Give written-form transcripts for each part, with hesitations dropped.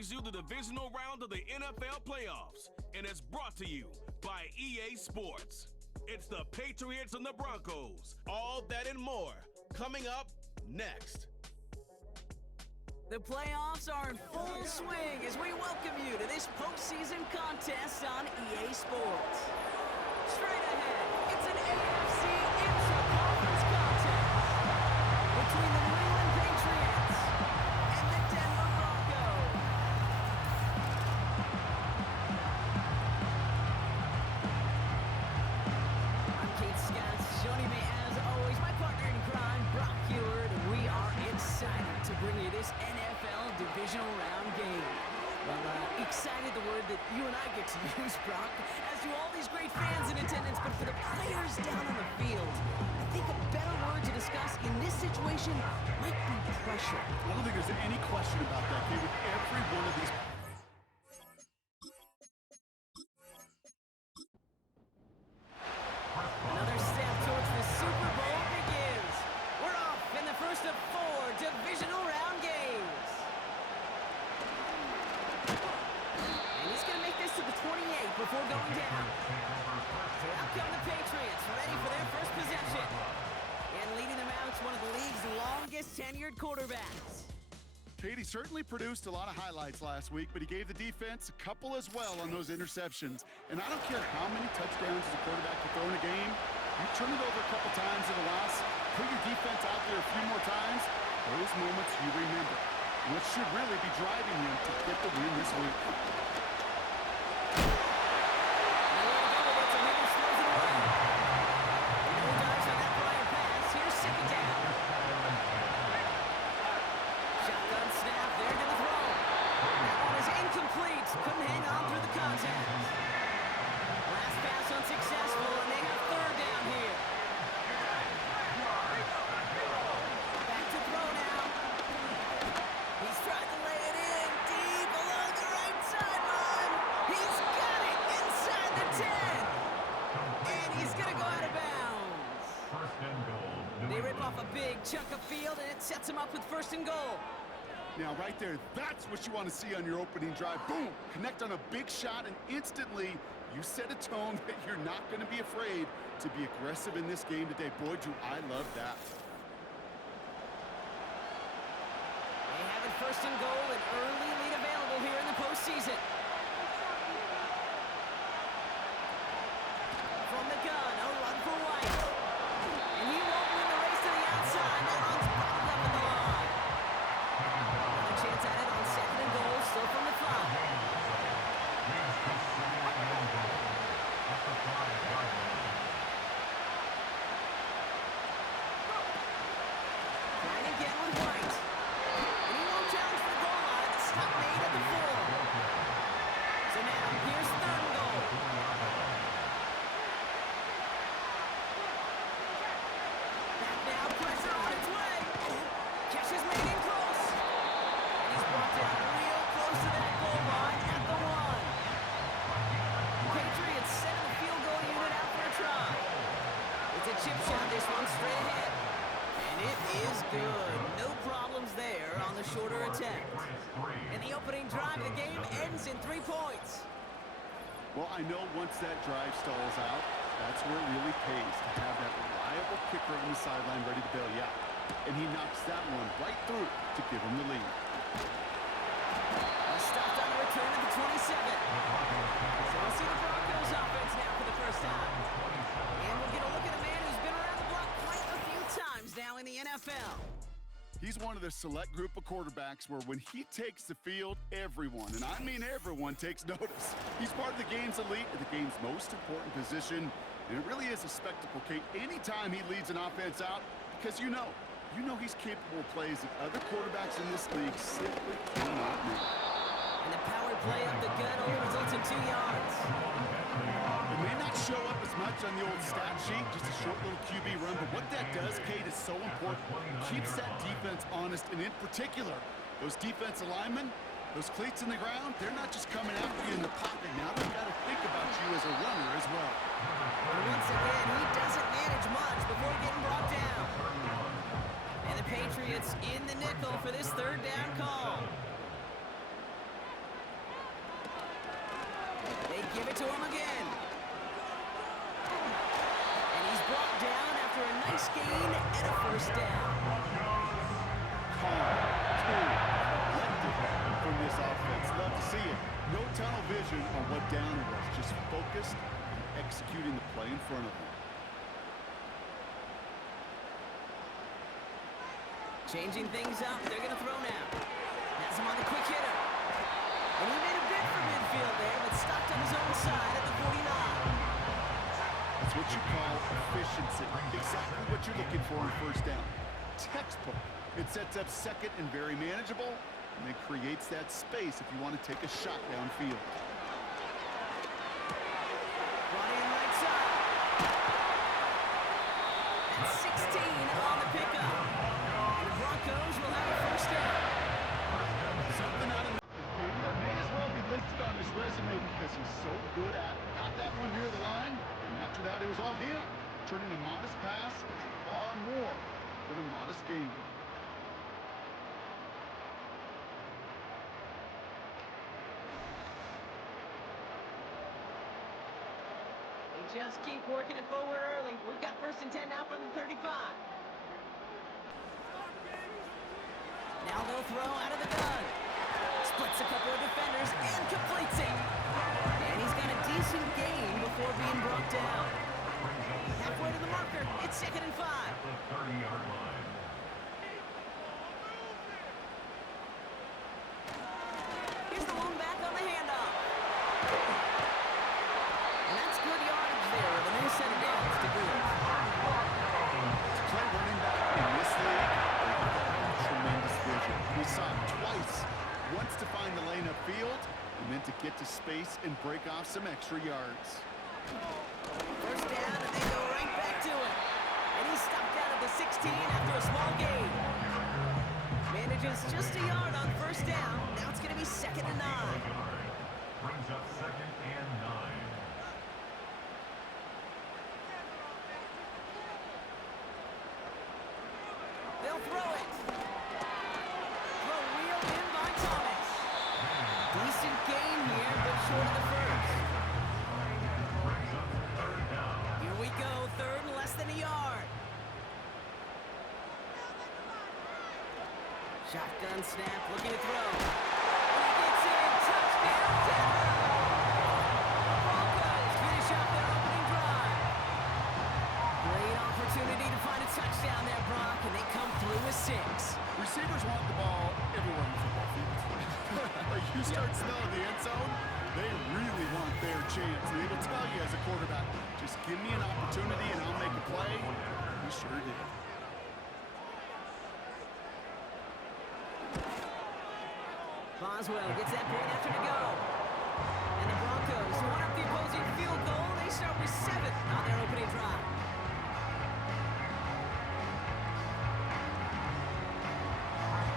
brings you the divisional round of the NFL playoffs, and it's brought to you by EA Sports. It's the Patriots and the Broncos. All that and more coming up next. The playoffs are in full swing as we welcome you to this postseason contest on EA Sports. Straight ahead, it's an AFC intra-conference contest between the New England Patriots and the Denver Broncos. I'm Kate Scott. Joining me as always, my partner in crime, Brock Heward, and we are excited to bring you this NFL divisional round game. Well, excited, the word that you and I get to use, Brock, as do all these great fans in attendance, but for the players down on the field, I think a better word to discuss in this situation might be pressure. I don't think there's any question about that, Kate, with every one of these. Another step towards the Super Bowl begins. We're off in the first of 4 divisional round games. And he's going to make this to the 28 before going down. So out come the Patriots, ready for their first possession. And leading them out, one of the league's longest tenured quarterbacks. Katie certainly produced a lot of highlights last week, but he gave the defense a couple as well on those interceptions. And I don't care how many touchdowns as a quarterback you throw in a game, you turn it over a couple times in a loss, put your defense out there a few more times, those moments you remember. What should really be driving him to get the win this week. Couldn't hang on through the contact. Last pass unsuccessful, and they have third down here. Back to throw now. He's trying to lay it in deep along the right sideline. He's got it inside the 10. And he's going to go out of bounds. First and goal. They rip off a big chunk of field, and it sets him up with first and goal. Now, right there, that's what you want to see on your opening drive. Boom! Connect on a big shot, and instantly you set a tone that you're not going to be afraid to be aggressive in this game today. Boy, do I love that. They have it first and goal, an early lead available here in the postseason. From the gun, a run for White. And he won't win the race to the outside. That one's bottled up in the line. Another chance at it on second and goal, still from the 5. Trying again with White. And he won't challenge for the goal line. The stop made at the 4. So now, here's third and goal. Back now, pressure on its way. Catch is made in close. And he's brought down real close to that goal line at the 1. Patriots sending the field goal unit out for a try. It's a chip shot, this one straight ahead. And it is good. No problems there on the shorter attempt. And the opening drive of the game ends in 3 points. Well, I know once that drive stalls out, that's where it really pays to have that reliable kicker on the sideline ready to bail you out. And he knocks that one right through to give him the lead. Stopped on the return at the 27. So we'll see the Broncos offense now for the first time. And we'll get a look at a man who's been around the block quite a few times now in the NFL. He's one of the select group of quarterbacks where when he takes the field, everyone, and I mean everyone, takes notice. He's part of the game's elite and the game's most important position, and it really is a spectacle, Kate, anytime he leads an offense out, because you know he's capable of plays that other quarterbacks in this league simply cannot make. And the power play up the gut only results in 2 yards. It may not show up as much on the old stat sheet, just a short little QB run, but what that does, Kate, is so important. Keeps that defense honest, and in particular, those defensive linemen, those cleats in the ground, they're not just coming after you in the pocket. Now they've got to think about you as a runner as well. And once again, he doesn't manage much before getting brought down. And the Patriots in the nickel for this third down call. give it to him again. And he's brought down after a nice gain and a first down. Calm, cool, collected from this offense. Love to see it. No tunnel vision on what down it was. Just focused on executing the play in front of them. Changing things up, they're going to throw now. Has him on the quick hitter. And he made a bid for midfield there, but stopped on his own side at the 49. That's what you call efficiency. Exactly what you're looking for on first down. Textbook. It sets up second and very manageable, and it creates that space if you want to take a shot downfield. Brought in right side. And 16 on the pickup. And the Broncos will have a first down. Something out of that may as well be listed on his resume because he's so good at it. Got that one near the line, and after that it was all him. Turning a modest pass far more than a modest game. Just keep working it forward early. We've got first and 10 now from the 35. Now they'll throw out of the gun. Splits a couple of defenders and completes it. And he's got a decent gain before being brought down. Halfway to the marker. It's 2nd and 5. The 30-yard line. Here's the one back on the handoff. And that's good yardage there with a new set of downs to boot. To play running back in this league, tremendous vision. We saw it twice. Once to find the lane upfield, and then to get to space and break off some extra yards. First down, and they go right back to it. And he's stopped out at the 16 after a small gain. Manages just a yard on first down. Now it's going to be 2nd and 9. Brings up 2nd and 9. They'll throw it. Throw wheeled in by Thomas. Decent gain here, but short of the first. Brings up 3rd down. Here we go, 3rd and less than a yard. Shotgun snap, looking to throw. And he gets in, touchdown, Denver! The Broncos finish up their opening drive. Great opportunity to find a touchdown there, Brock, and they come through with 6. Receivers want the ball everywhere on the football field. Like you start smelling the end zone, they really want their chance. And they will tell you as a quarterback, just give me an opportunity and I'll make a play. He sure did. Boswell gets that point after to go. And the Broncos one up the opposing field goal. They start with 7 on their opening drive.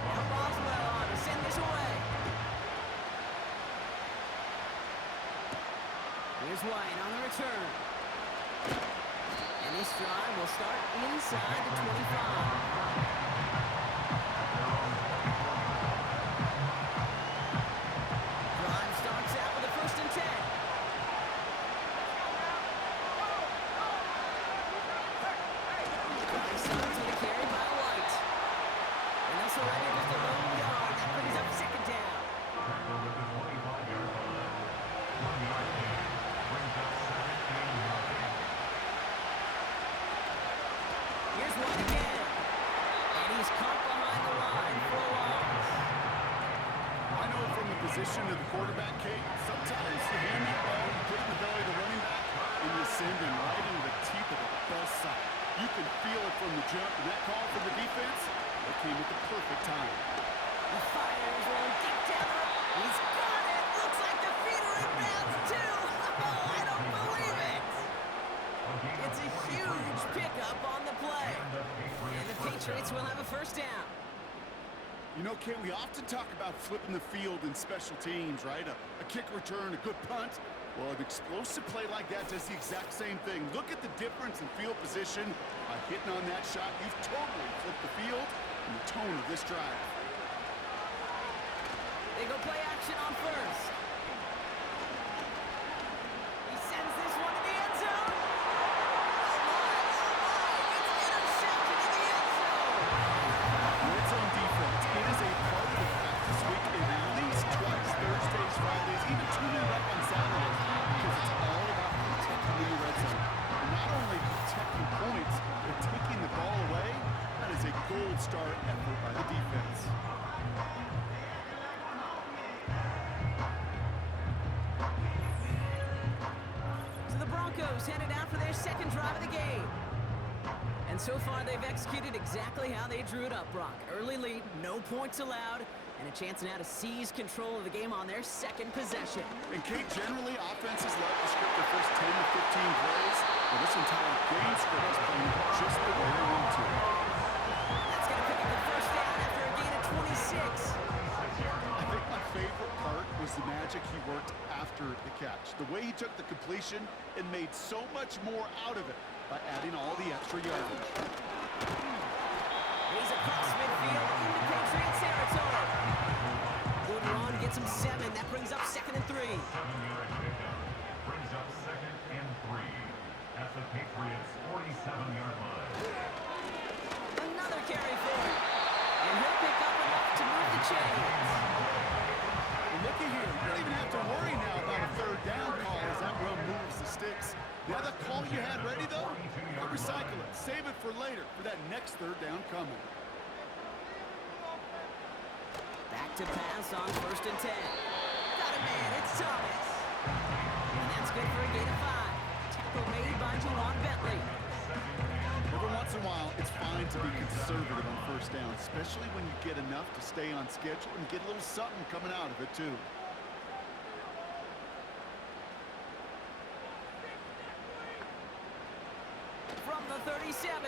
Now Boswell on to send this away. Here's White on the return. And this drive will start inside the 25. Drive starts out with a 1st and 10. Drive starts with a carry by White. And they'll surrender just a lone yard. That brings up 2nd down. Tackle at the 25-yard line. 1-yard gain. Brings up 2nd and 9. Here's White again. And he's caught behind the line for a loss. I know from the position of the quarterback, Kate, sometimes you hand that ball, you put it in the belly of the running back, and you send him right into the teeth of the ball side. You can feel it from the jump, and that call from the defense, that came at the perfect time. The fires rolling deep down the road. He's got it. Looks like the feet are in bounds too. Oh, I don't believe it. It's a huge pickup on the play. And the Patriots will have a first down. You know, Kate, we often talk about flipping the field in special teams, right? A kick return, a good punt. Well, an explosive play like that does the exact same thing. Look at the difference in field position. By hitting on that shot, you've totally flipped the field and the tone of this drive. They go play action on first. Broncos headed out for their second drive of the game. And so far, they've executed exactly how they drew it up, Brock. Early lead, no points allowed, and a chance now to seize control of the game on their second possession. And Kate, generally, offenses love to script their first 10 to 15 plays. Well, this entire game script is playing just the way they want to. That's going to pick up the first down after a gain of 26. I think my favorite part was the magic he worked after the catch. The way he took the completion and made so much more out of it by adding all the extra yardage. He's across midfield into Patriots territory. Good run, gets him 7. That brings up 2nd and 3. 7-yard pickup brings up 2nd and 3 at the Patriots' 47-yard line. Another carry forward. And he'll pick up enough to move the chains. Well, looky here. You don't even have to worry now about a third down call as that run moves the sticks. The other call you had ready, though, don't recycle it. Save it for later for that next third down coming. Back to pass on 1st and 10. Got a man, it's Thomas. And that's good for a gain of 5. Tackle made by Juwan Bentley. Every once in a while, it's fine to be conservative on first down, especially when you get enough to stay on schedule and get a little something coming out of it, too. From the 37.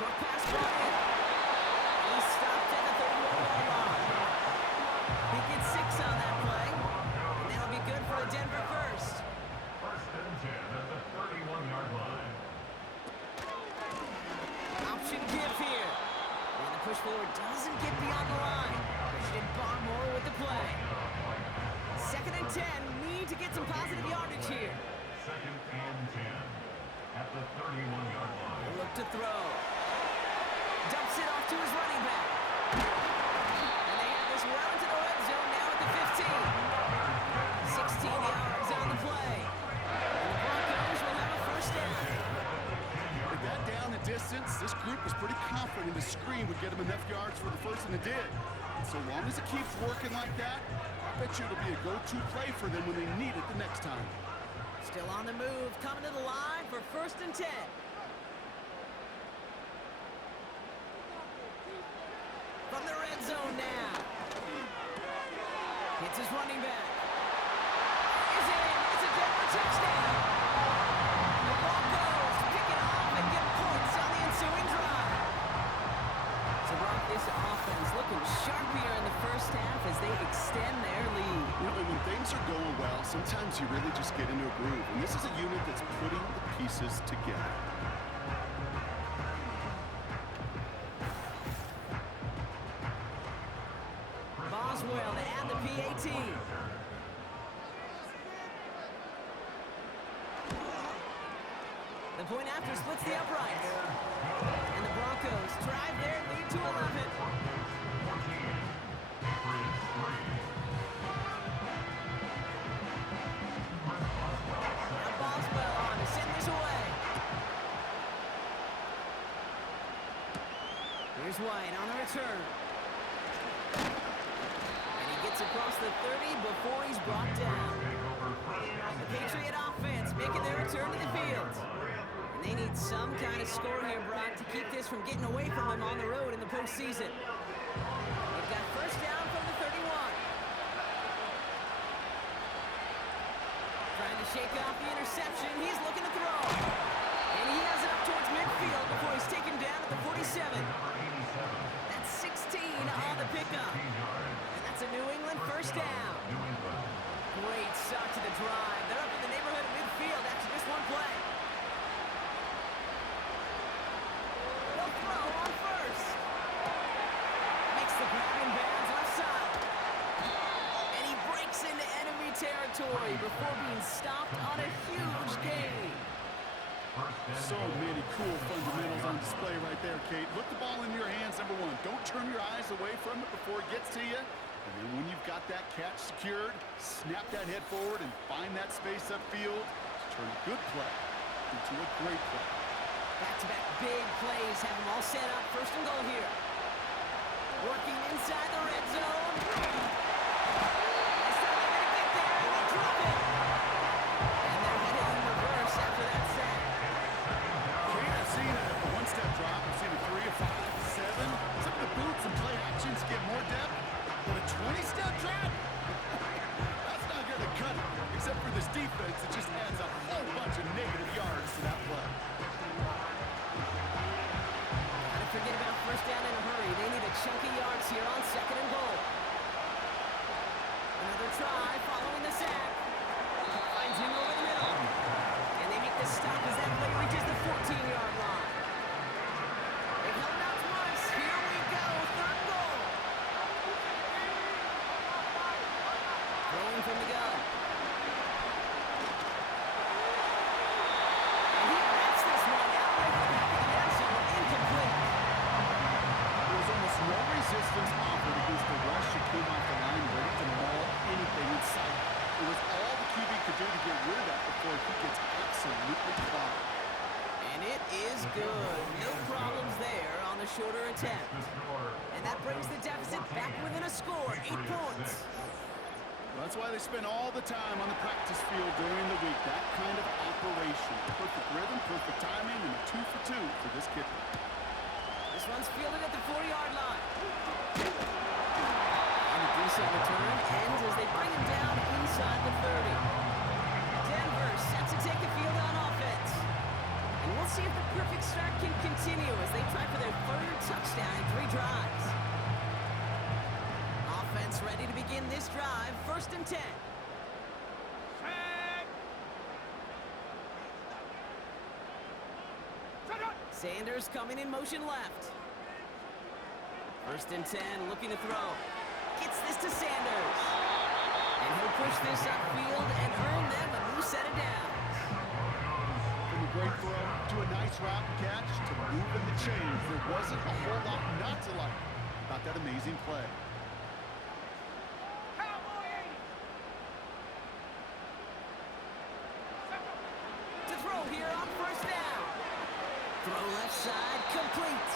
Short pass brought in. He's stopped at the 31-yard line. He gets 6 on that play. And that'll be good for a Denver first. 1st and 10 at the 31-yard line. Option give here. And the push forward doesn't get beyond the line. Christian Barmore with the play. 2nd and 10. Need to get some positive yardage here. 2nd and 10 at the 31-yard line. He'll look to throw. Dumps it off to his running back. And they have this well into the red zone now at the 15. 16 yards on the play. And the Broncos will have a first down. With that down the distance, this group was pretty confident the screen would get them enough yards for the first, and it did. So long as it keeps working like that, I bet you it'll be a go-to play for them when they need it the next time. Still on the move, coming to the line for 1st and 10. From the red zone now. Hits his running back. Is in. It's a Denver touchdown. The Broncos pick it off and get points on the ensuing drive. So Brock, this offense looking sharp here in the first half as they extend their lead. You know, when things are going well, sometimes you really just get into a groove. And this is a unit that's putting the pieces together. Boswell to add the PAT. The point after splits the uprights. And the Broncos drive their lead to 11. Now Boswell on to send this away. Here's White on the return. And he gets across the 30 before he's brought down. The Patriot offense making their return to the field. And they need some kind of score here, Brock, to keep this from getting away from them on the road in the postseason. They've got first down from the 31. Trying to shake off the interception. He's looking to throw. And he has it up towards midfield before he's taken down at the 47. That's 16 on the pickup. And that's a New England first down. Great start to the drive. They're up in the neighborhood of midfield after just one play. They'll throw on first. Makes the grab in bounds offside. And he breaks into enemy territory before being stopped on a huge gain. So many cool fundamentals on display right there, Kate. Look the ball in your hands, number one. Don't turn your eyes away from it before it gets to you. And then when you've got that catch secured, snap that head forward and find that space upfield to turn a good play into a great play. Back-to-back big plays have them all set up. First and goal here. Working inside the red zone. This time they're going to get there and they drop it. And they're headed in reverse after try following the sack. Finds him over the middle. And they make the stop as that play reaches the 14-yard line. They've held out twice. Here we go. Third goal. Throwing from the gun. And he wraps this one out right from the end zone. Incomplete. There was almost no resistance offered against the rush that came off the line, ready to maul anything in sight. It was all the QB could do to get rid of that before he gets absolutely caught. And it is good. No problems there on the shorter attempt. And that brings the deficit back within a score, 8 points. Well, that's why they spend all the time on the practice field during the week. That kind of operation. Perfect rhythm, perfect timing, and a 2 for 2 for this kicker. This one's fielded at the 40-yard line. And a decent return ends as they bring him down inside the 30. Denver set to take the field on offense. And we'll see if the perfect start can continue as they try for their third touchdown in 3 drives. Offense ready to begin this drive, 1st and 10. Sanders coming in motion left. 1st and 10, looking to throw. Gets this to Sanders. And he'll push this upfield and earn them a new set of downs. From a great throw to a nice route catch to moving the chains. There wasn't a whole lot not to like about that amazing play. To throw here on 1st down. Throw left side, complete.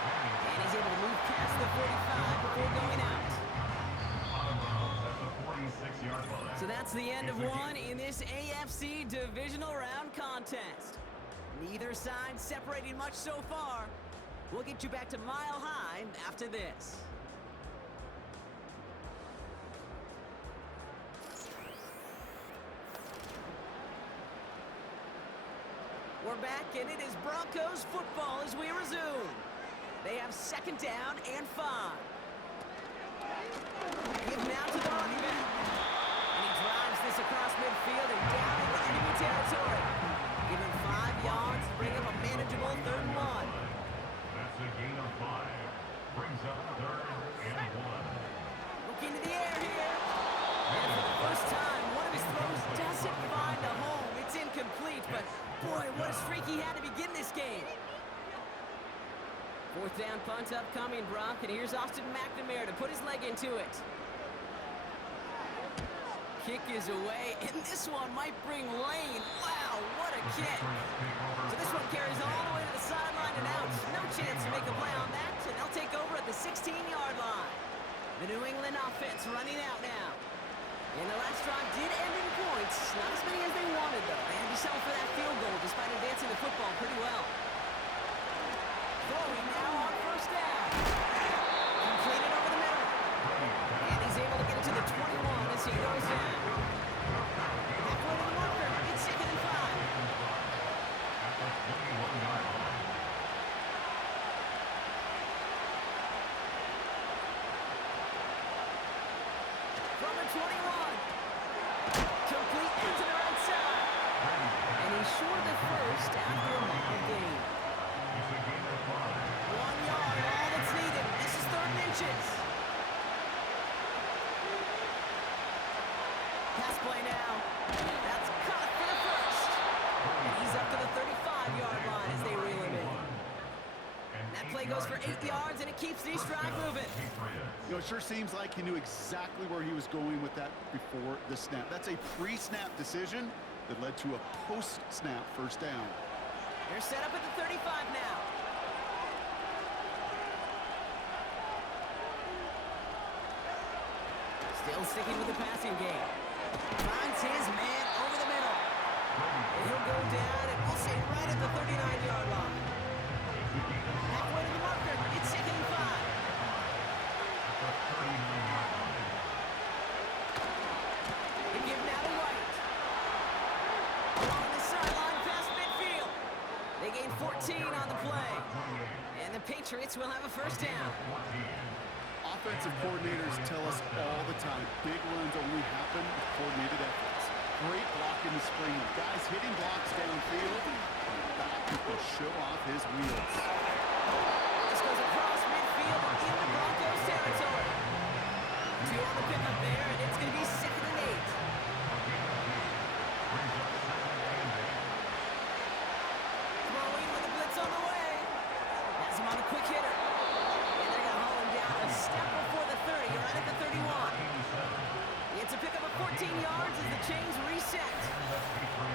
And he's able to move past the 45 before going out. So that's the end of one in this AFC divisional round contest. Neither side separating much so far. We'll get you back to Mile High after this. We're back, and it is Broncos football as we resume. They have 2nd down and 5. Give now to the running back. And he drives this across midfield and down into enemy territory. Give him 5 yards to bring up a manageable 3rd and 1. That's a gain of 5. Brings up 3rd and 1. Look into the air here. And for the first time, one of his throws doesn't find a home. It's incomplete, but boy, what a streak he had to begin this game. 4th down punt upcoming, Brock, and here's Austin McNamara to put his leg into it. Kick is away, and this one might bring rain. Wow, what a kick. So this one carries all the way to the sideline and out. No chance to make a play on that, and they'll take over at the 16-yard line. The New England offense running out now. And the last drive did end in points. Not as many as they wanted, though. They had to settle for that field goal despite advancing the football pretty well. Throwing now on 1st down. Completed over the middle. And he's able to get it to the 21 as he goes down. Halfway to the marker. It's 2nd and 5. At the 21-yard line. From the 21. Complete into the right side. And he's short of the first after a long gain. It's a gain of 5. 1 yard, all that's needed. This is 3rd and inches. Pass play now. That's caught for the first. And he's up to the 35-yard line as they reel him in. That play goes for 8 yards, and it keeps this drive moving. You know, it sure seems like he knew exactly where he was going with that before the snap. That's a pre-snap decision that led to a post-snap 1st down. They're set up at the 35 now. Still sticking with the passing game. Finds his man over the middle. And he'll go down, and we'll say right at the 39-yard line. Halfway to the marker. It's 2nd and 5. They give now to White. Along the sideline past midfield. They gain 14 on the play. And the Patriots will have a 1st down. offensive coordinators tell us all the time, big runs only happen with coordinated efforts. Great block in the spring. Guys hitting blocks downfield. And back he can show off his wheels. This goes across midfield in the Broncos territory. 2 on the pickup there, and it's going to be 2nd and 8. Throwing with a blitz on the way. Has him on a quick hitter. And they're going to haul him down a step before the 30, right at the 31. It's a pickup of 14 yards as the chains reset.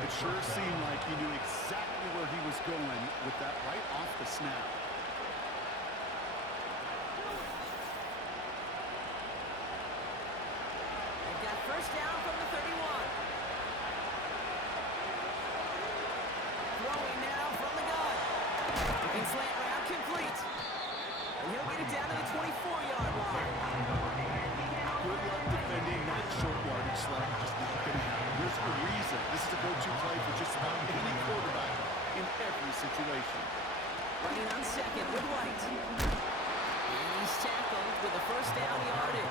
It sure seemed like he knew exactly where he was going with that right off the snap. They've got first down from the 31. Throwing now from the gun. Looking slant route complete. And he'll get it down to the 24-yard line. Good luck defending that short yardage slant. Just not going to happen. There's a reason. This is a go-to play for just about any quarterback in every situation. Running on second with White. And he's tackled with the first down yardage.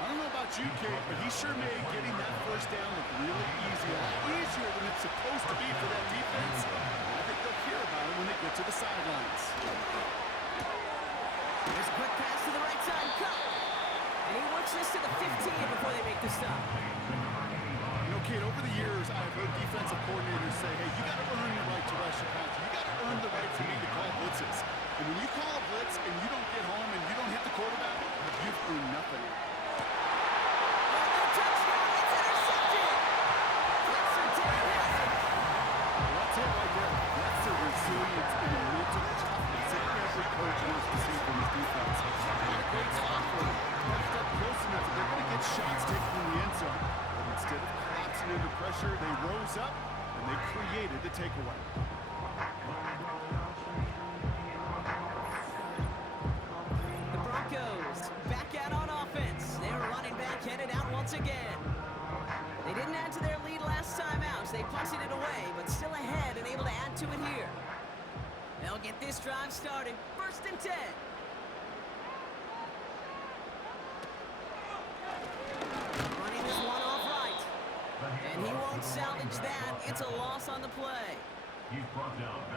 I don't know about you, Kate, but he sure made getting that first down look really easy. A lot easier than it's supposed to be for that defense. I think they'll hear about it when they get to the sidelines. There's a quick pass to the right side. Cut. And he works this to the 15 before they make the stop. You know, Kate, over the years, I've heard defensive coordinators say, hey, you got to earn your right to rush your pass. You got to earn the right for me to call blitzes. And when you call a blitz and you don't get home and you don't hit the quarterback, you've earned nothing. Touchdown. It's intercepted. Blitzer didn't have it. That's it right there. That's the resilience and the mental toughness that every coach wants to see from his defense. Not a great spot for them. Left up close enough that they're going to get shots taken in the end zone. But instead of collapsing under pressure, they rose up and they created the takeaway. The Broncos back out on offense. Their running back headed out once again. They didn't add to their lead last time out. They punted it away, but still ahead and able to add to it here. They'll get this drive started. 1st and 10. Running this one off right. And he won't salvage that. It's a loss on the play.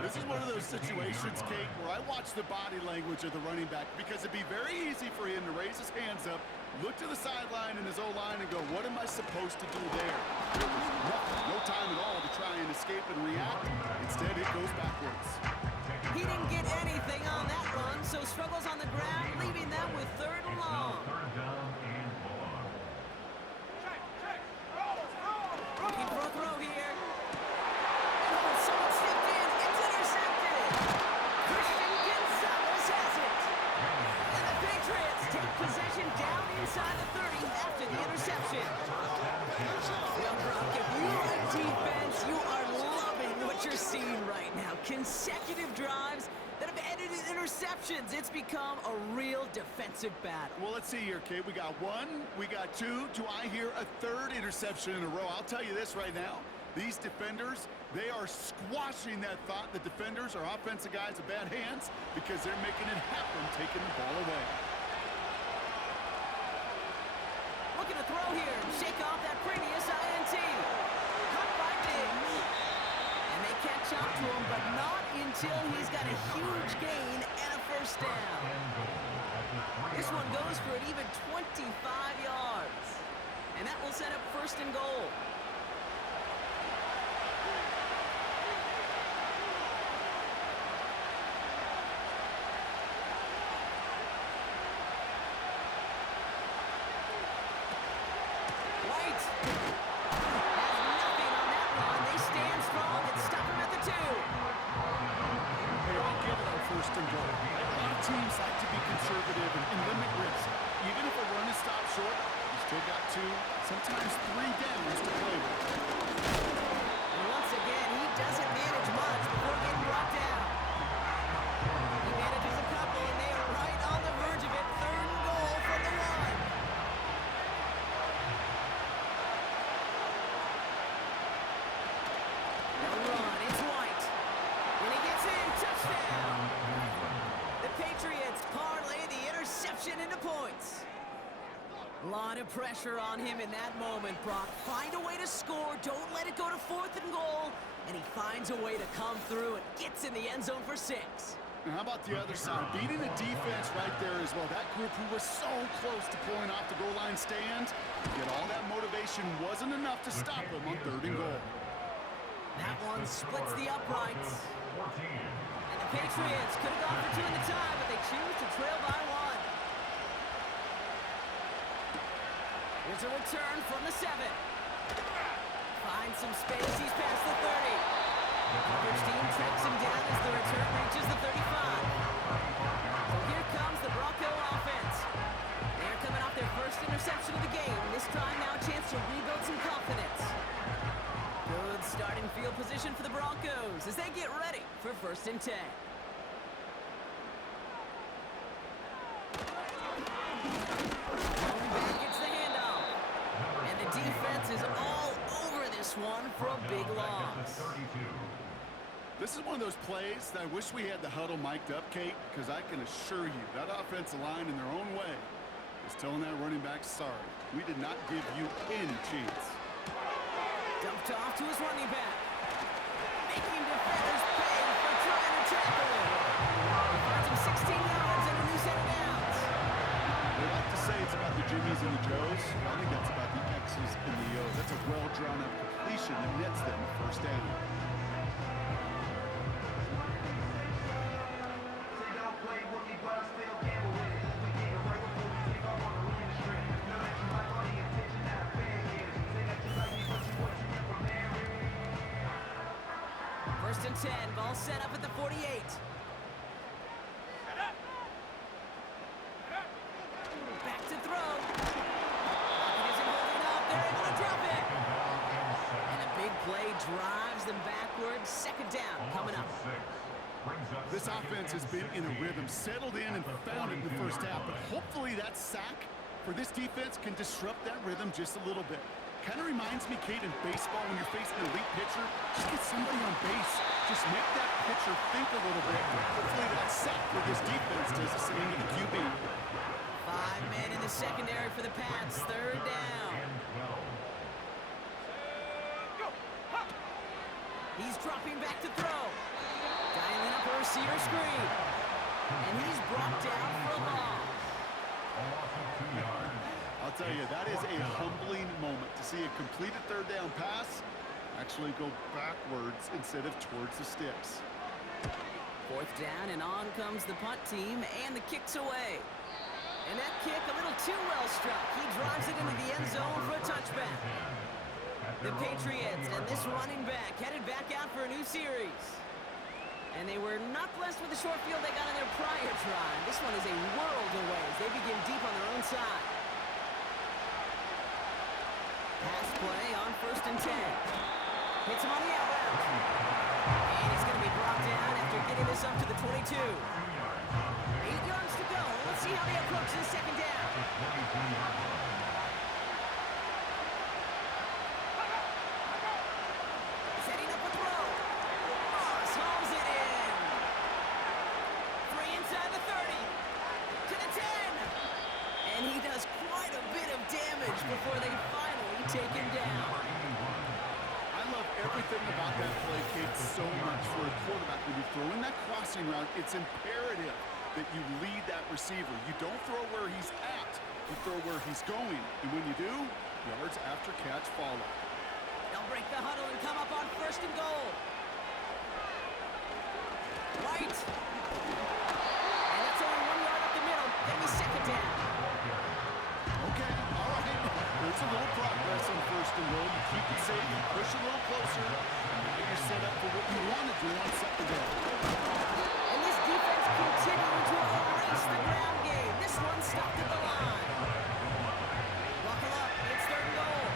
This is one of those situations, Kate, where I watch the body language of the running back because it'd be very easy for him to raise his hands up, look to the sideline in his O-line and go, what am I supposed to do there? There was no time at all to try and escape and react. Instead, it goes backwards. He didn't get anything on that run, so struggles on the ground, leaving them with 3rd and long. Looking for a throw here. And someone stepped in. It's intercepted. Christian Gonzalez has it. And the Patriots take possession down inside the 30 after the interception. Well, Brock, if you like defense, you are loving what you're seeing right now. Consecutive drives that have ended in interceptions. It's become a real defensive battle. Well, let's see here, Kate. We got 1, we got 2. Do I hear a 3rd interception in a row? I'll tell you this right now. These defenders, they are squashing that thought. The defenders are offensive guys with bad hands because they're making it happen, taking the ball away. Looking to throw here. Shake off that previous INT. Caught by Diggs. And they catch up to him, but not until he's got a huge gain and a first down. This one goes for an even 25 yards. And that will set up 1st and goal. White has nothing on that run. They stand strong and stop him at the 2. Hey, I'll give it on 1st and goal. A lot of teams like to be conservative and limit risk. Even if a run is stopped short, you still got 2, sometimes 3 downs to play with. And once again, he doesn't manage much before getting brought down. He manages a couple, and they are right on the verge of it. 3rd and goal from the 1. They'll run. It's White. When he gets in, touchdown. The Patriots parlay the interception A lot of pressure on him in that moment, Brock. Find a way to score. Don't let it go to 4th and goal. And he finds a way to come through and gets in the end zone for 6. And how about the other side? Beating the defense right there as well. That group who was so close to pulling off the goal line stand, yet all that motivation wasn't enough to stop them on 3rd and goal. That one splits the uprights. And the Patriots could have gone for 2 in the tie, but they choose to trail by 1. Here's a return from the 7. Finds some space. He's past the 30. The coverage team tracks him down as the return reaches the 35. So here comes the Bronco offense. They're coming off their first interception of the game. This time now a chance to rebuild some confidence. Good starting field position for the Broncos as they get ready for 1st and 10. Gets the handoff. And the defense is all over this one for a big loss. This is one of those plays that I wish we had the huddle mic'd up, Kate, because I can assure you that offensive line in their own way is telling that running back, sorry, we did not give you any chance. Dumped off to his running back. Making defenders pay for trying to tackle him. He finds him 16 yards and a new set of downs. They like to say it's about the Jimmies and the Joes. I think that's about the X's and the O's. That's a well-drawn-up completion that nets them a 1st down. First and 10, ball set up at the 48. Back to throw. He isn't holding up. They're able to drop it. And a big play drives them backwards. 2nd down coming up. This offense has been in a rhythm, settled in and found it in the 1st half, but hopefully that sack for this defense can disrupt that rhythm just a little bit. Kind of reminds me, Kate, in baseball when you're facing an elite pitcher, just get somebody on base. Just make that pitcher think a little bit. Hopefully that sack for this defense does the same to the QB. 5 men in the secondary for the Pats. 3rd down. He's dropping back to throw. Dialing up a receiver screen. And he's brought down for a loss. I'll tell you, that is a humbling moment to see a completed 3rd down pass actually go backwards instead of towards the sticks. 4th down, and on comes the punt team, and the kick's away. And that kick a little too well struck. He drives it into the end zone for a touchback. The Patriots and this running back headed back out for a new series. And they were not blessed with the short field they got in their prior drive. This one is a world away as they begin deep on their own side. Pass play on 1st and 10. Hits him on the out route. And he's going to be brought down after getting this up to the 22. 8 yards to go. Let's see how they approach this 2nd down. Setting up a throw. Moss hauls it in. 3 inside the 30. To the 10. And he does quite a bit of damage before they finally take him down. I love everything about that play, Kate, so much for a quarterback. When you throw in that crossing route, it's imperative that you lead that receiver. You don't throw where he's at, you throw where he's going. And when you do, yards after catch follow. They'll break the huddle and come up on 1st and goal. White. And that's only 1 yard up the middle. Gonna be 2nd down. Okay, all right. There's a little progress on 1st and goal. You keep it safe, you push a little closer, and now you're set up for what you want to do on 2nd down. And this defense continuing to erase the ground game. This one stopped at the line. Buckle up. It's 3rd and goal.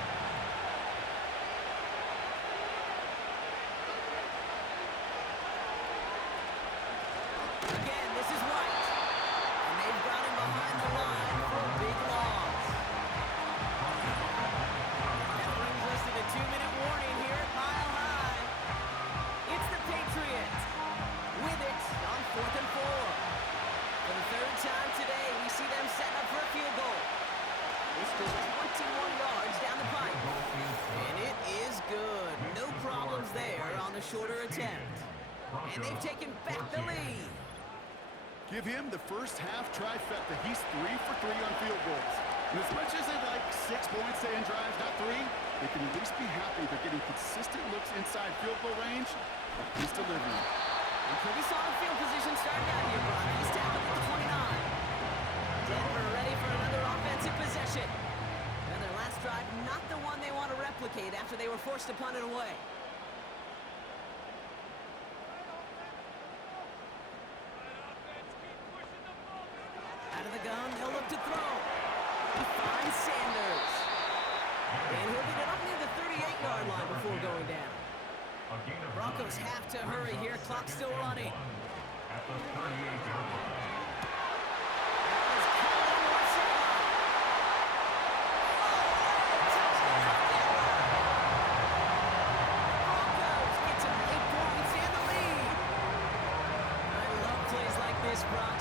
And they've taken back the lead. Give him the first half trifecta. He's 3 for 3 on field goals. And as much as they'd like 6 points to end drives, not 3, they can at least be happy they're getting consistent looks inside field goal range. He's delivering. And pretty solid field position starting out here, Brock. He's tackled at the 29. Denver ready for another offensive possession. And their last drive, not the one they want to replicate after they were forced to punt it away. Out of the gun, they'll look to throw. He finds Sanders. And he'll get it up near the 38-yard line before going down. Broncos have to hurry here. Clock still running. At the 38-yard line.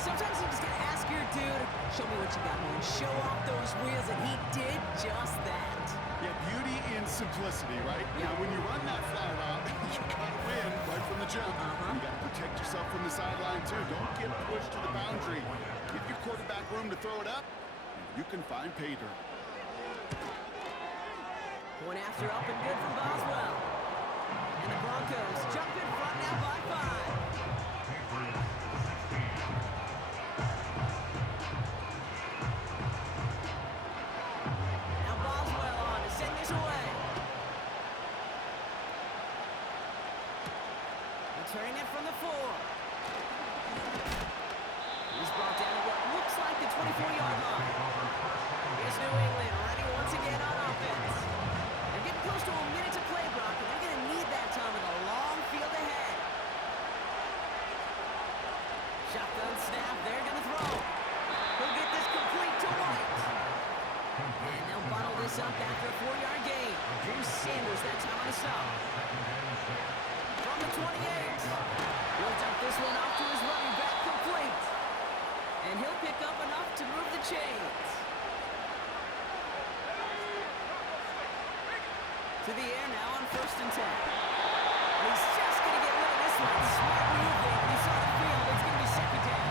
Sometimes you just gotta ask your dude, show me what you got, man. Show off those wheels, and he did just that. Yeah, beauty in simplicity, right? Yeah. Now, when you run that fly route, you gotta win right from the jump. You gotta protect yourself from the sideline, too. Don't get pushed to the boundary. Give your quarterback room to throw it up, and you can find pay dirt. Point after up and good from Boswell. And the Broncos jump in front now by 5. Turning it from the 4. He's brought down to what looks like the 24-yard line. Here's New England ready once again on offense. They're getting close to a minute to play, Brock, and they're going to need that time with a long field ahead. Shotgun snap, they're going to throw. He'll get this complete to White. And they'll bottle this up after a 4-yard gain. Drew Sanders that time on the stop. From the 28. He'll dump this one off to his running back complete. And he'll pick up enough to move the chains. To the air now on 1st and 10. And he's just going to get rid of this one. Smart move there. When he saw the field, it's going to be 2nd down.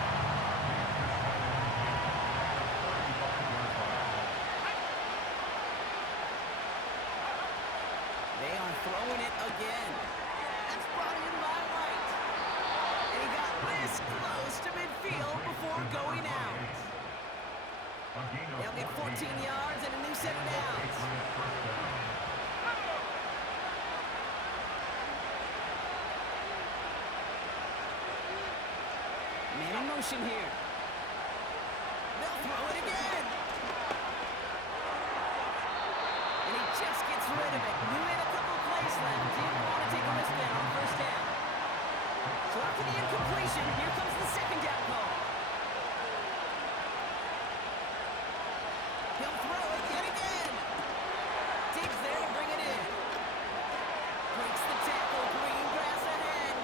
They are throwing it again. That's brought in by White. And he got this close to midfield before going out. They'll get 14 yards and a new set of downs. Man in motion here. They'll throw it again. And he just gets rid of it. Knew he had a couple of plays left. Didn't want to take a risk there on 1st down. So after the incompletion, here comes the 2nd down call. He'll throw it yet again. Digs there to bring it in. Breaks the tackle, Green grass ahead.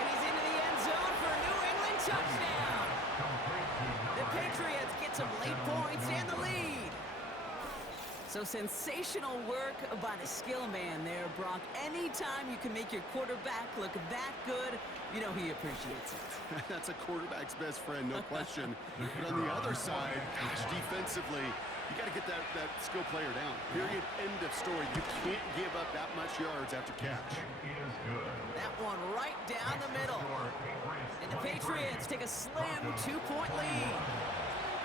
And he's into the end zone for a New England touchdown. The Patriots get some late points and the lead. So sensational work by the skill man there, Brock. Anytime you can make your quarterback look that good, you know he appreciates it. That's a quarterback's best friend, no question. But on the other side, gosh, defensively, you got to get that skill player down. Period. End of story. You can't give up that much yards after catch. That one right down the middle. And the Patriots take a slim 2-point lead.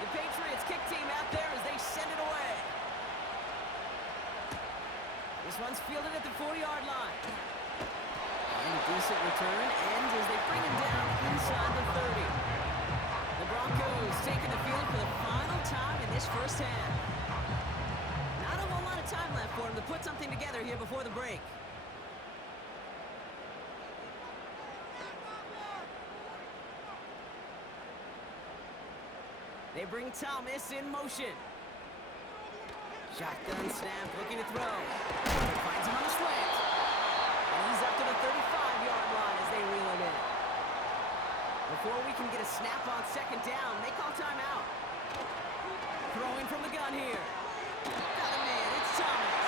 The Patriots kick team out there as they send it away. This one's fielded at the 40-yard line. And a decent return ends as they bring him down inside the 30. The Broncos taking the field for the final time in this 1st half. Not a whole lot of time left for him to put something together here before the break. They bring Thomas in motion. Shotgun snap, looking to throw. Finds him on the slant. And he's up to the 35-yard line as they reel him in. Before we can get a snap on 2nd down, they call timeout. Throwing from the gun here. Got a man, it's Thomas.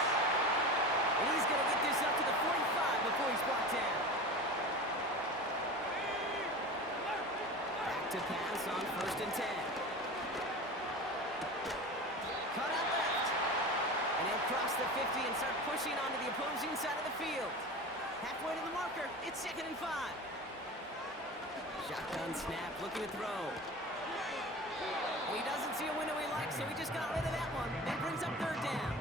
And he's going to get this up to the 45 before he's brought down. to pass on 1st and 10. Cut out left. And he'll cross the 50 and start pushing onto the opposing side of the field. Halfway to the marker, it's 2nd and 5. Shotgun snap, looking to throw. And he doesn't see a window he likes, so he just got rid of that one. That brings up 3rd down.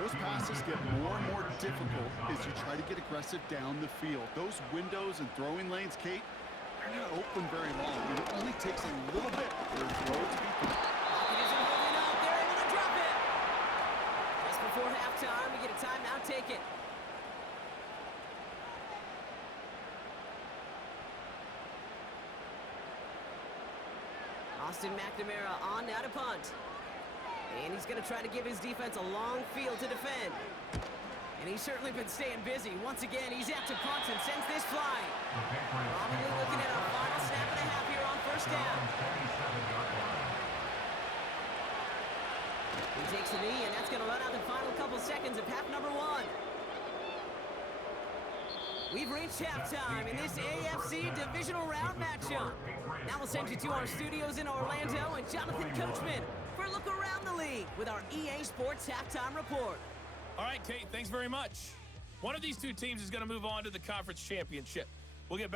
Those passes get more and more difficult as you try to get aggressive down the field. Those windows and throwing lanes, Kate, they're not open very long. And it only takes a little bit for a throw to be complete. Pocket isn't holding up. They're able to drop it. Just before halftime, we get a timeout. Take it. Austin McNamara on now to punt. And he's going to try to give his defense a long field to defend. And he's certainly been staying busy. Once again, he's out to punt and sends this flying. Probably looking at our final snap and a half here on 1st down. He takes the knee, and that's going to run out the final couple seconds of half number 1. We've reached halftime in this AFC divisional round matchup. Now we'll send you to our studios in Orlando and Jonathan Coachman for a look around the league with our EA Sports Halftime Report. All right, Kate, thanks very much. One of these two teams is going to move on to the conference championship. We'll get back